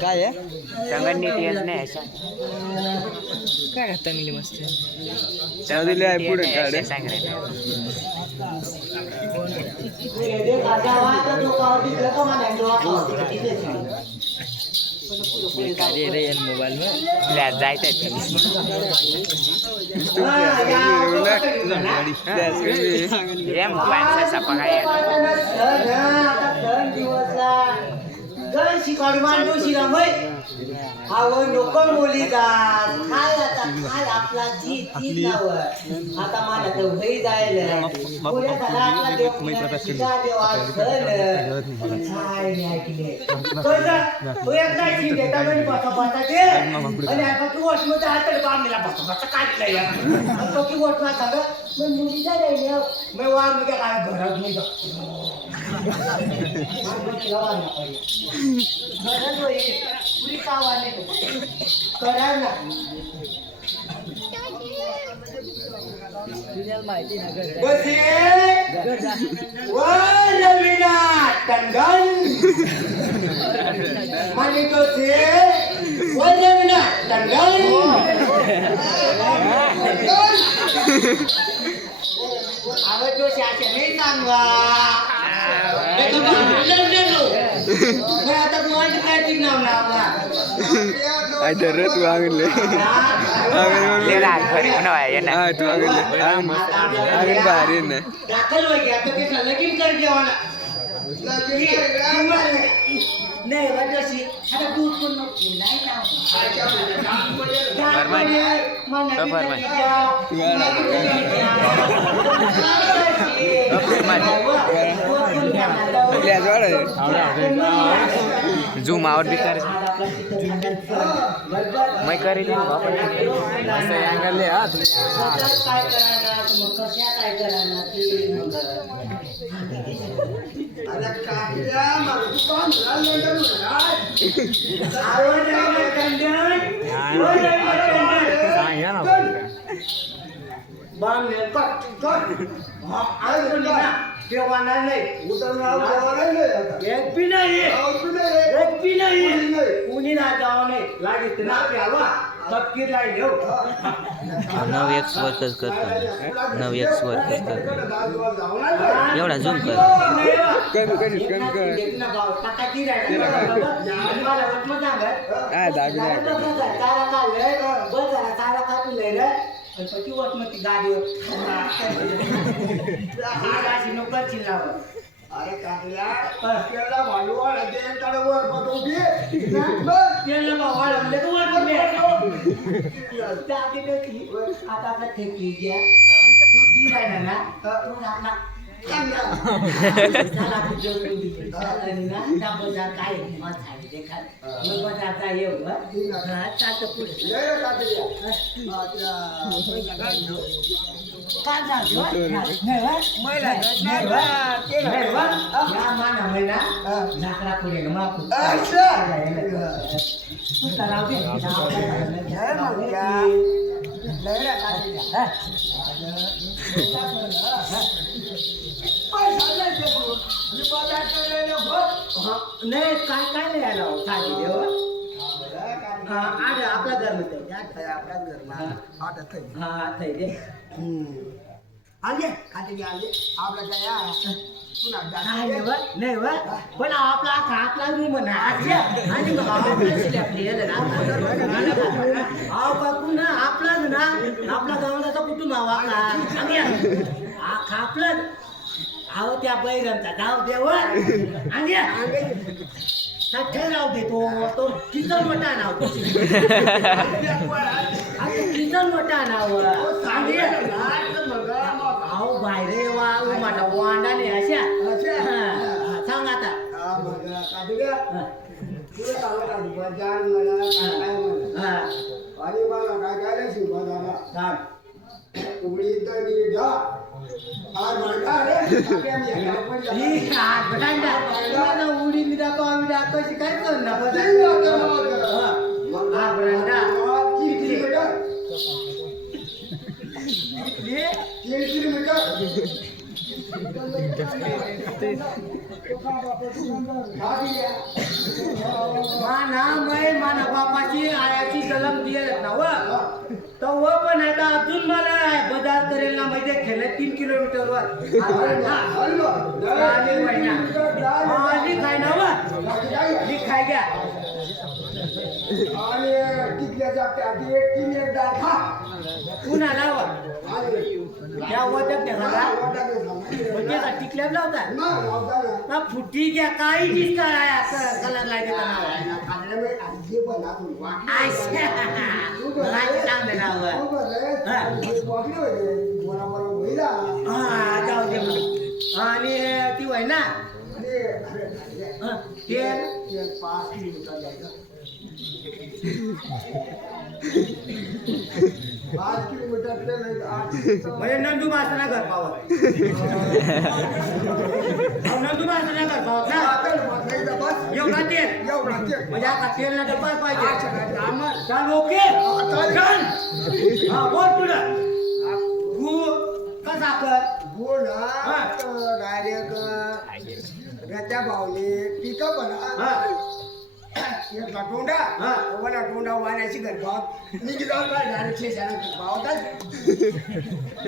काय आहे चांगली नीट येत नाही अशा काय का चांगली मस्त दिले आहे पुढे काढे मोबाईल में जायचं शिकाडी मांडू शिरामय आवड नको बोली जात काय आता काय आपला जी ती नाव आता मला तर घरी जायला पुढे झाला आपला देवा काय नाही ऐकले तो एकदा शी देता वेळी बसा ते आणि आता तू वॉशमध्ये हात तर बांधला बसा काढला या तो की वॉशला सांग मग मुली जायला मी वार मी काय घरात नाही पुरी कावाने करा ना माहिती ना बसे वर रवीना टंडन माने तो से वर रवीना टंडन आवड तो शासन नाही सांगा आता तुम्हाला काय नाव लावला तू आगले भारी ना दाखल हो गया तो कैसा लगीन कर दिया वाला नहीं वजह से आता दूध को नहीं झूम आउट भी कर मैं कर रही हूँ नव एक्स वर्कर्स करतो नव एक्स वर्कर्स करतो एवढा झूम कर પછી વટમતી ગાડીઓ નોકર ચિલ્લાવ અરે કાકલા પેલા વાળુવાળ દે તારે વર બધો દે પેલા વાળ અમને તો વર દે તાકે તો आता आता ठेकी ગયા તું દીરાય ના તું ના चला तुझ्या ना त्या बजार काय मत आहे देखा मग बजारचा येऊ चालतं पुढे काय नाही काय काय नाही आला साडी देव आज आपला घर मध्ये आपला घर हा થઈ દે आले खाते आले आपला काय पुन्हा नाही वा पण आपला आपला रूम ना आणि मग आपला सिलेक्ट ना आपलाच ना आपला गावाचा कुटुंब आपला आपला आहो त्या बैरमचा नाव देव आणि राव देतो तो किचन मोठा नाव किचन मोठा नाव अहो बाहेर वा माझा वांडाने अशा सांग आता उडी मी दाखव कशी काय करणार 3 किलोमीटर माना मै माना बापाची आयाची जलम दिए ना व तो व पण आता अजून मला बाजार करेल ना मध्ये खेळ 3 किलोमीटर वर आणि काय ना व खाय घ्या आणि टिकल्याच्या प्याटी तीन एक दाखा पुन्हा लावा या वदक घ्या म्हणजे टिकल्या लावता ना फुटी घ्या काही दिसता कलर लाईन चांगलं नाव जाऊ दे आणि ती वय ना तेल 5 किलोमीटर जायचं 5 किलोमीटर म्हणजे नंदू मासना घर पावत नंदू मासना घर पावत ना एवढा तेल म्हणजे आता तेल ना डब्बा पाहिजे चाल ओके हा बोल पुढं गु कसा कर गोड डायरेक्ट रत्या भावले पिकअप बना एक टोंडा वला टोंडा वाण्याची गरबात निघी जाऊन काय डायरेक्ट शेजारा गरबावतात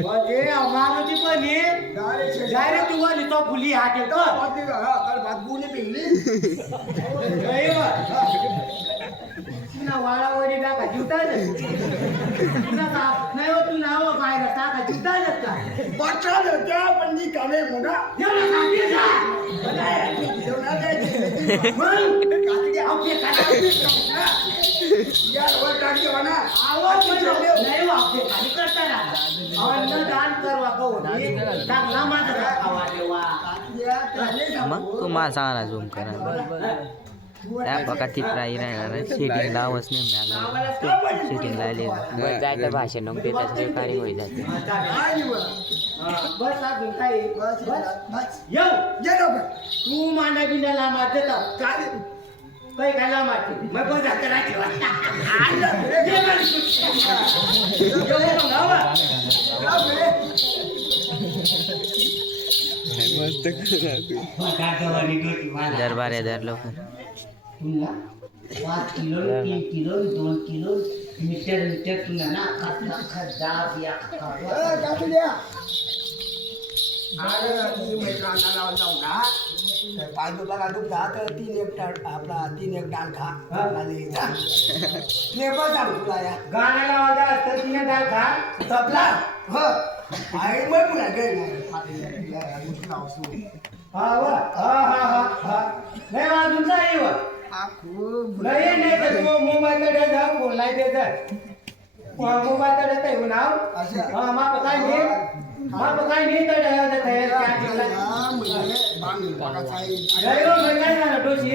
म्हणजे आम्हाला ती पण डायरेक्ट तू वाली तो फुली हात येतो गरबात बुनी पिंगली तुला वाळावडी टाका जुटा तुला नाही हो तू नाव बाहेर टाका जुटा का बचाल त्या पण ती कामे मोठा मग तुम्हाला सांगा ना झूम करा त्या बघा तिथं राहणार शेटिंग लावच नाही मिळालं शेटिंग लावले जायचं भाषण मग ते त्याचं कार्य होई जाते तू मांडा बिंडाला मारता काही खायला मारते मग बस मस्त दरबार आहे दर लवकर 5 किलो 3 किलो 2 किलो मीटर तुला ना खड्डा बिया काटू द्या पाच बघा दुखता तर 3 एक आपला 3 एक डाल खा तुला या गाणं लावायला असतं 3 एक डाल खा तपला हो आई मग पुन्हा नाही वाजून जाई नाही नाही तर तू मोबाईलकडे जा फोनला देत मोबाईलकडे येऊ नाव माप काय नाही तर डोशी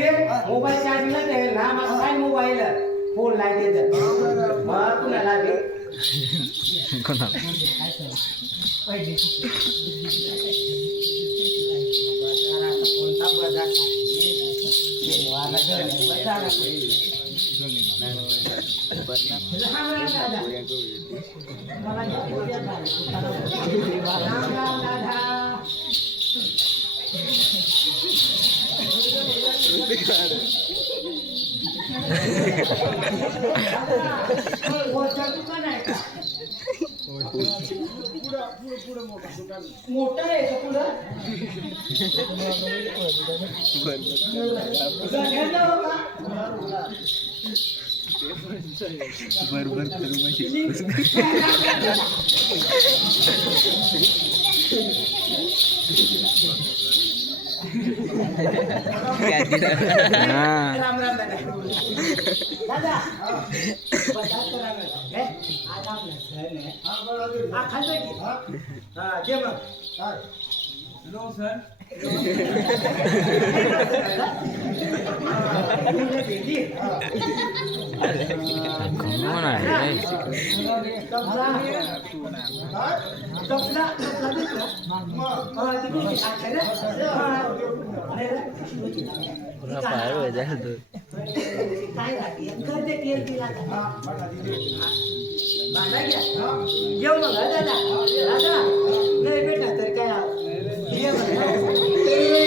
मोबाईल चार्जिंगला ठेवेल ना मग काय मोबाईल फोन लाय देत कुणाला मोठा आहे का पुढं बरोबर करू राम राम दादा कोण आहे काय भांडा घ्या जेव मग हा दादा दादा नाही बेटा तर काय ये मग.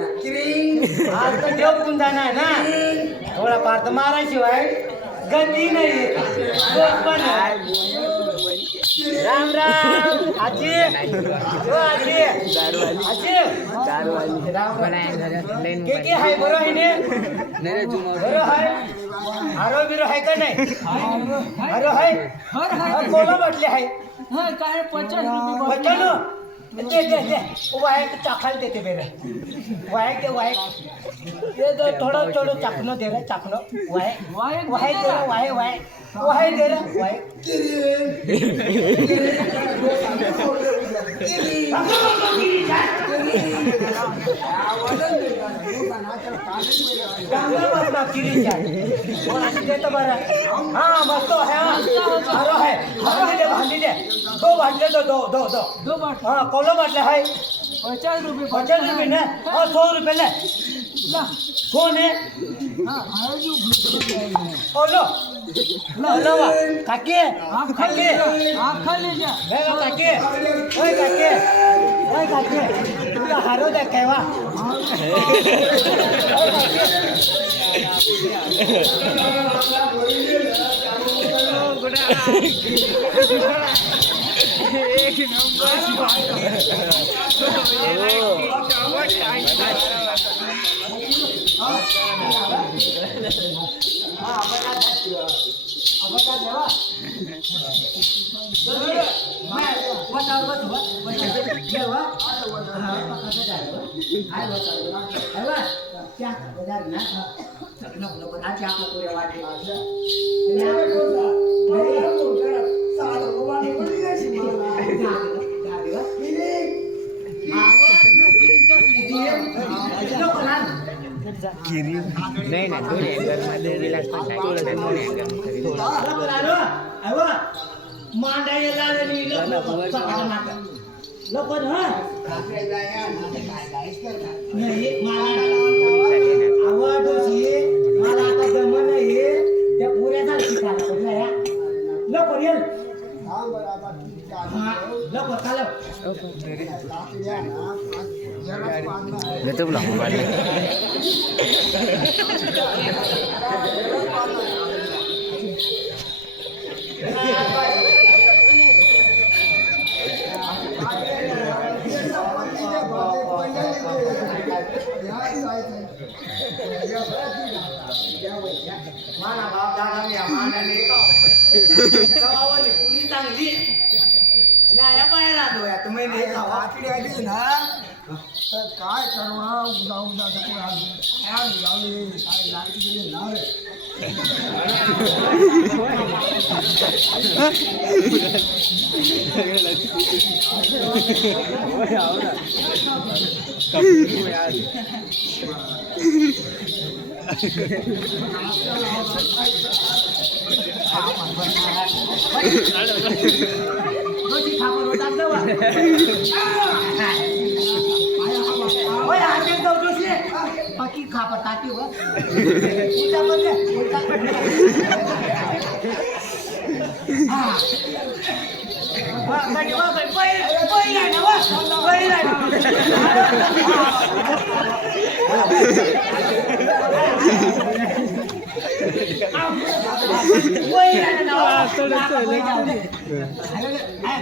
आज तर देव पण जाणार ना थोडा पार तर माराशिवाय गती नाही पण राम राम आजी ओ आजी आजी के हाय बरं आहे ने बरं आहे हारो बिरो आहे का नाही हारो आहे कोला म्हटले आहे काय 50 रुपये बच्चानो दे दे दे वायक चाखायला देते बेरे वायक दे वायक ये तो थोडं थोडं चाकणं दे रे चाकणं वायक वायक दे रे वायक वायक वायक दे रे वायक हाँ मस्त है हरो है भांडी दे दो बाटले दो बाट हाँ कोलो बाटले है 50 रुपये 50 रुपये ना और 100 रुपये ले कौन है कोलो लो वा काके काके खाली जा वेगा काके ओए काके तुला हारो दे केवा एक नंबर नाही ना दोन्ही हँगरमध्ये दिलाच पण नाही दोन्ही हँगरमध्ये मांडा येला लोक नाही आवड मला आता जमन नाही त्या पुऱ्याचा शिकायला पडला या लोक येल लोक चालव YouTube lah mobil. मला बाप दादा मी आम्हाला नाही का गावाने पुरी चांगली न्याया बाहेर आलो या तुम्ही नाही खावा आखडी आली ना तर काय करवा उदा उदा जाऊ काय लागली गेली ना रे बाकी खा पटाती हुआ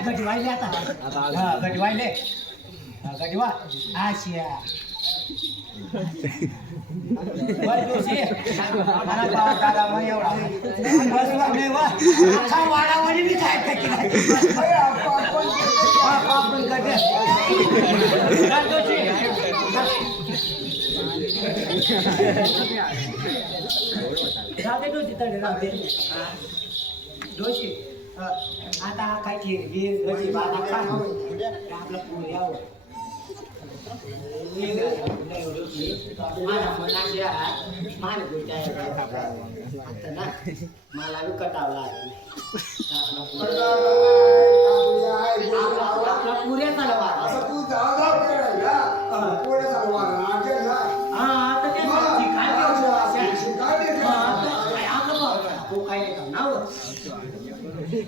गटवायले आता गटवायले गटवा आशिया दोषी आता हा काय आपला पूर यावं मला बी कटावला पुऱ्या चालवा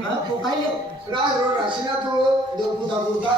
હા તો ખાઈ લે રાજ રોડ રાશિના તો દેવપુતા પુરતા